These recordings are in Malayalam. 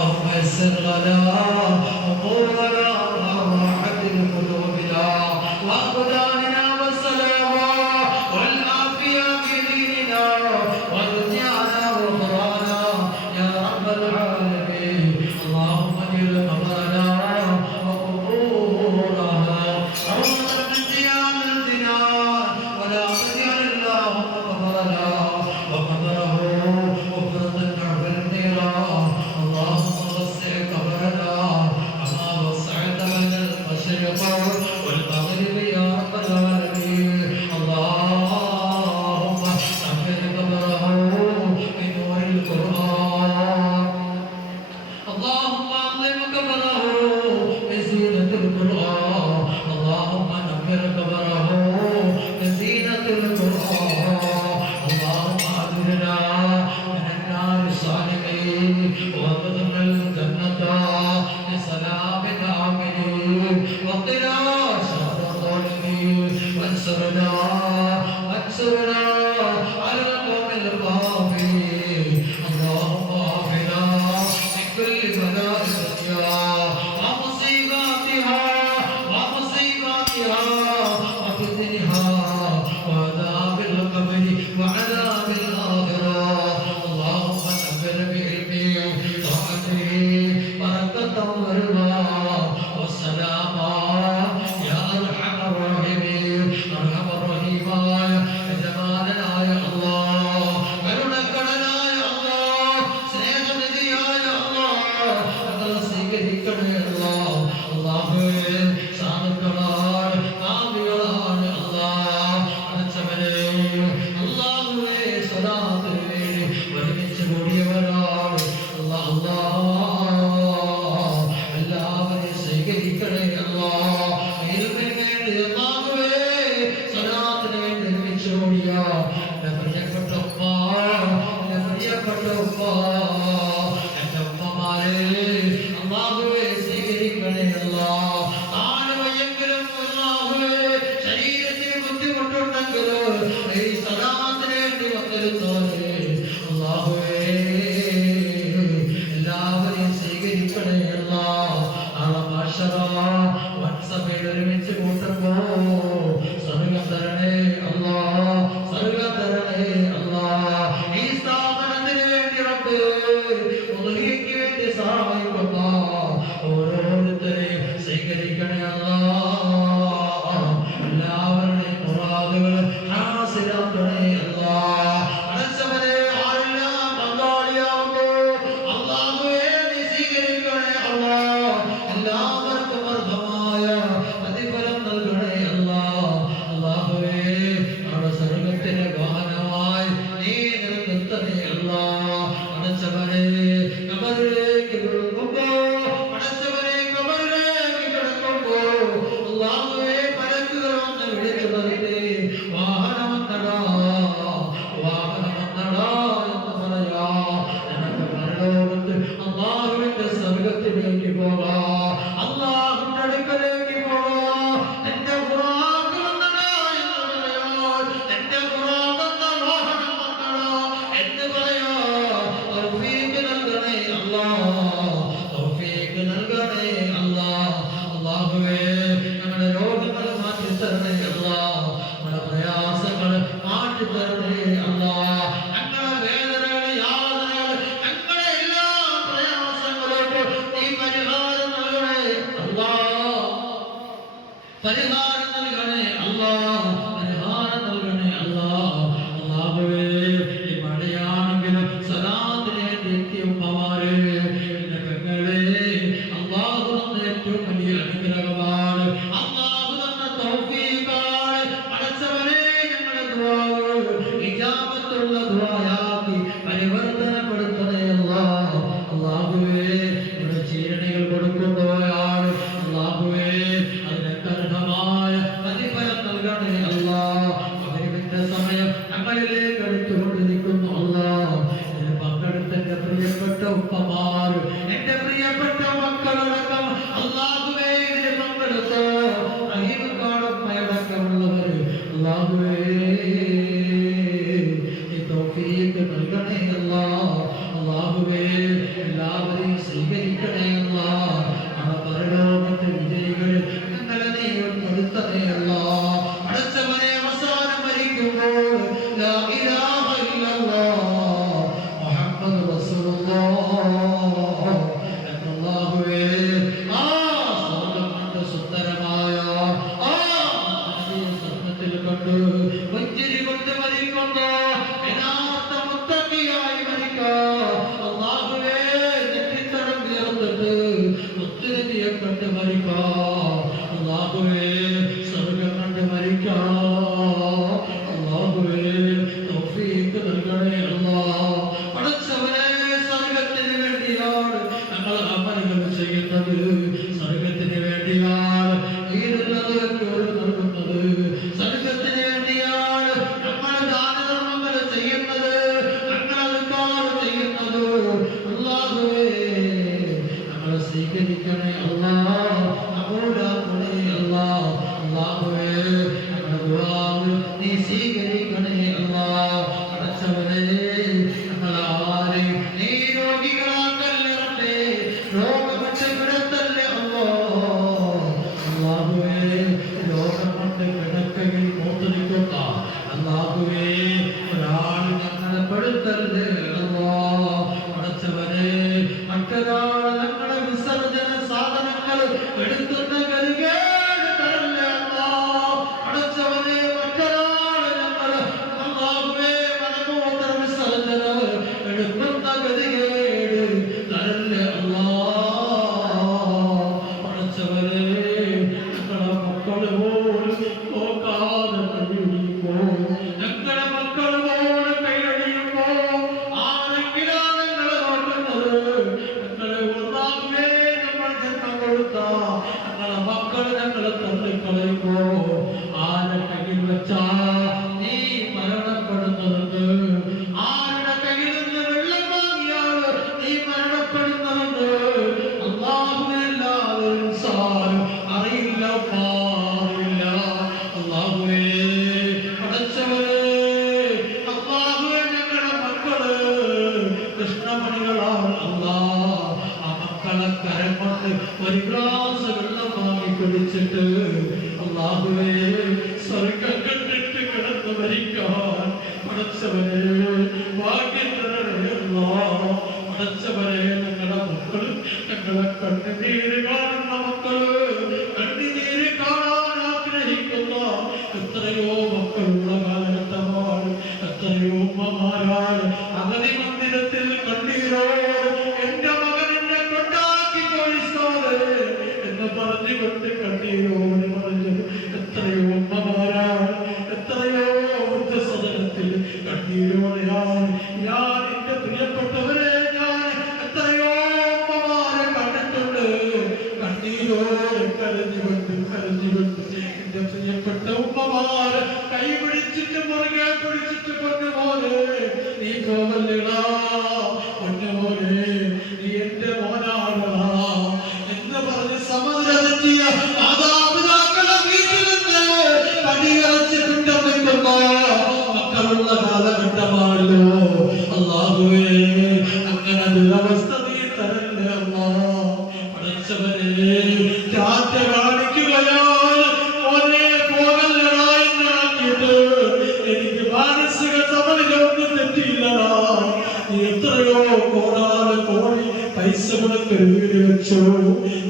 ويسر لنا أمورنا وراحة قلوبنا ಸದಾ ಮಾತ್ರ ನೀವು ಕಲಿತು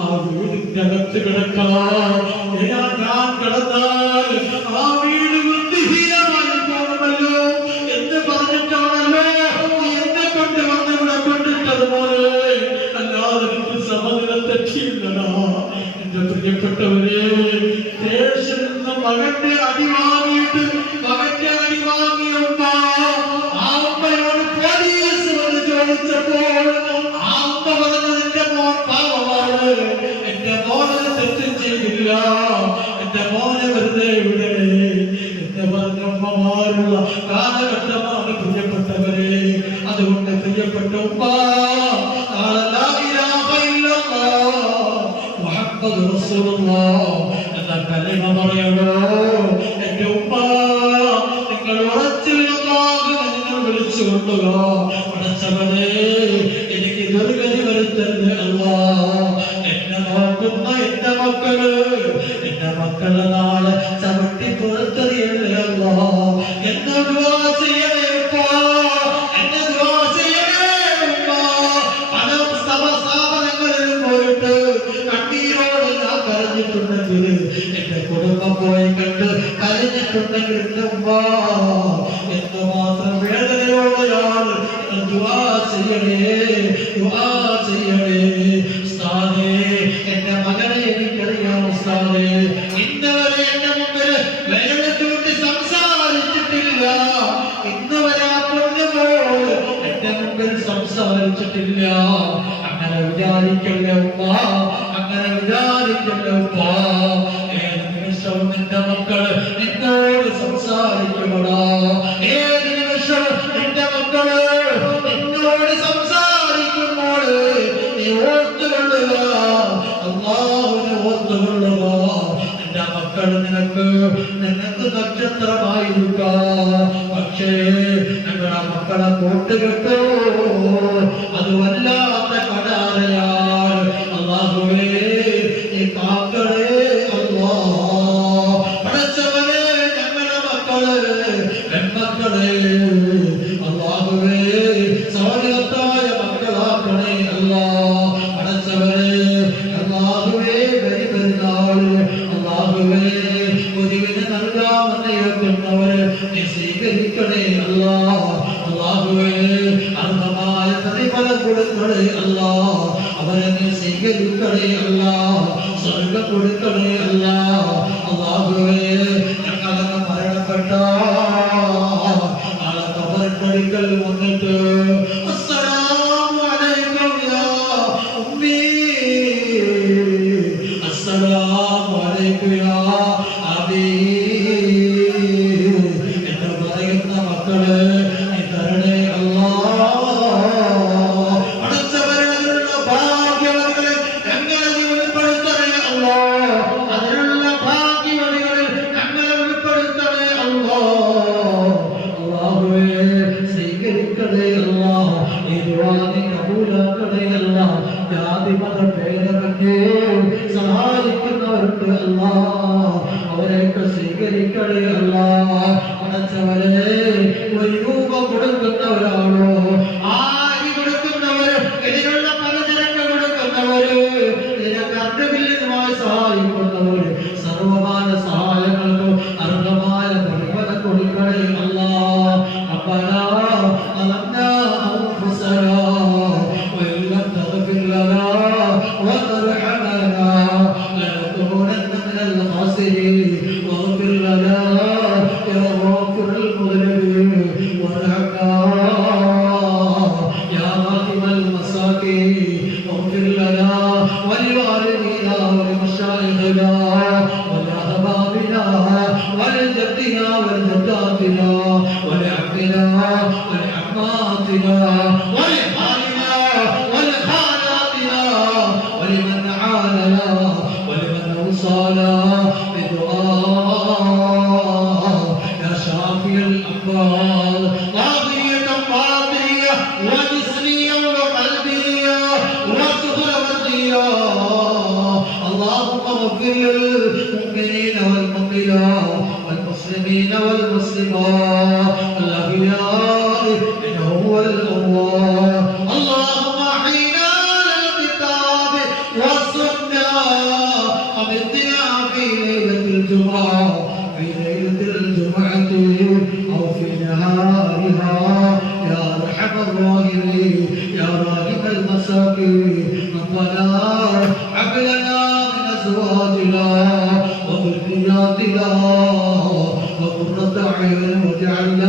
ആ വീടിനകത്ത് കിടക്കാൻ ഞാൻ കടന്നാൽ അനുഗ്രഹിക്കപ്പെട്ടു എന്ന കലിമ പറയണോ? എന്റെ ഉപ്പ നിങ്ങൾ ഉറച്ചില്ല നിങ്ങൾ വിളിച്ചു കൊണ്ടുക അടച്ചവനെ ദുആ ചെയ്യണേ ദുആ ചെയ്യണേ. ഉസ്താദേ എന്റെ മകനെ എനിക്കറിയാം ഉസ്താദേ. ഇന്നവരെ എന്റെ മുമ്പിൽ വിരളത്തോട്ട് സംസാരിച്ചിട്ടില്ല. ഇന്നവരെ ആ പൊന്നുപോട് എന്റെ മുമ്പിൽ സംസാരിച്ചിട്ടില്ല. അങ്ങനെ വിചാരിക്കല്ല ഉമ്മ? അങ്ങനെ വിചാരിക്കല്ല ഉമ്മ ഏത് നിമിഷവും എന്റെ മക്കൾ മക്കൾ നിനക്ക് നിനക്ക് നക്ഷത്രമായിരിക്കാം പക്ഷേ ഞങ്ങളുടെ മക്കളെ കൂട്ടുകെട്ടോ അത് വല്ലാത്ത കടാറയാണ് todo مشايخنا ولأحبابنا ولجدنا ولجداتنا ولعبدنا ولعماتنا ولعماتنا اغفر للمؤمنين والمؤمنات والمسلمين والمسلمات الأحياء إنه هو الأموات اللهم أحينا للكتاب والسنة. أمتنا في ليلة الجمعة في ليلة الجمعة أو في نهارها. يا أرحم الراحمين يا راحم المساكين. ربنا وجعلنا